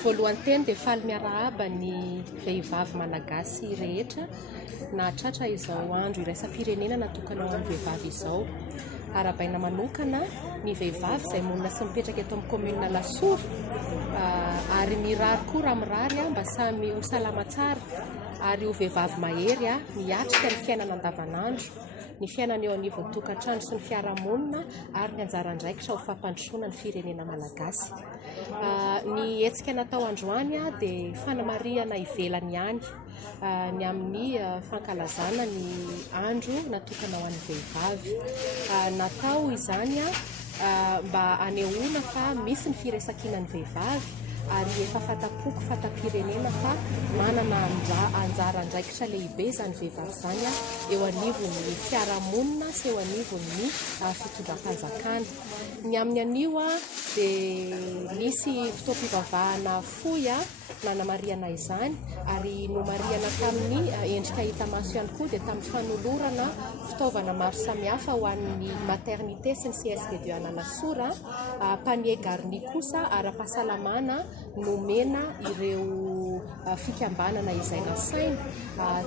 Voalohany teny dia faly miarahaba ny vehivavy malagasy rehetra na tratra izao andro iraisam-pirenena natokana ho an'ny vehivavy izao. Arabaina manokana ny vehivavy izay monina sy mipetraka eto amin'ny commune Lasoa ary mirary koa raha mirary mba samy ho salama tsara ary ho vehivavy mahery miatrika ny fiainana andavanandro, ny fiainana eo anivon'ny tokantrano sy ny fiarahamonina ary ny anjara andraikitra ho fampandrosoana ny firenena malagasy. Ny hetsika natao androany dia fanamariana ivelany ihany ny amin'ny fankalazana ny andro natokana ho an'ny vehivavy. Natao izany mba anehoana fa misy ny firesakinan'ny vehivavy ary efa fatampoko fatam-pirenena fa manana anjara andraikitra lehibe izany vehivavy izany eo anivon'ny fiarahamonina sy eo anivon'ny fitondram-panjakana. Ny amin'ny anio dia misy fotoam-pivavahana fohy nanamariana izany ary no mariana tamin'ny endrika hita maso ihany koa dia tamin'ny fanolorana fitaovana maro samihafa ho an'ny maternité sy ny CSPD Analasora, panier garni kosa ara-pahasalamana nomena ireo fikambanana izay nasaina.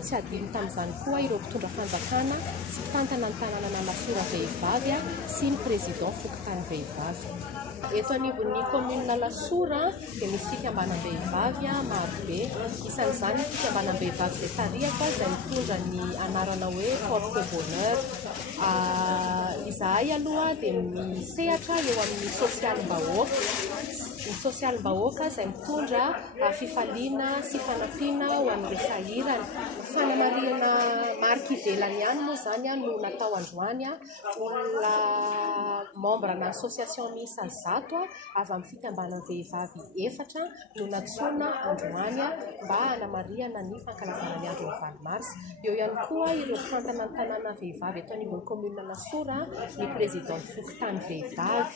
Tsy adino tamin'izany koa ireo mpitondra fanjakana sy mpitantana ny tanàna Analasora vehivavy sy ny président fokontany vehivavy. Eto anivon'ny commune Lasoa dia misy fikambanam-behivavy marobe. Isan'izany fikambanam-behivavy izay tarihako izay mitondra ny anarana hoe Force de Bonheur. Izahay aloha dia misehatra eo amin'ny sosialim-bahoaka. Ny sosialim-bahoaka izay mitondra fifaliana sy fanampiana ho an'ny resahirana. Fanamariana marika ivelany ihany moa izany no natao androany. Olona membre na association miisa 100 avy amin'ny fikambanana vehivavy 4 no natsoina androany mba hanamariana ny fankalazana ny andron'ny 20 mars. Eo ihany koa ireo mpitantana ny tanàna vehivavy eto anivon'ny commune Lasoa, ny président fokontany vehivavy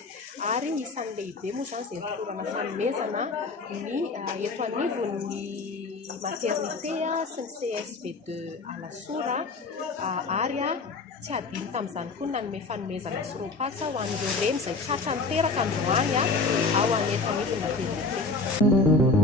ary isan'ny lehibe moa izany izay mitondrona fanomezana ny eto anivon'ny maternité sy ny CSP2 Alasoa ary tsy adino tamin'izany koa nanome fanomezana sy roapasa ho an'ireo reny izay tratra niteraka androany ao aneto anivon'ny maternité.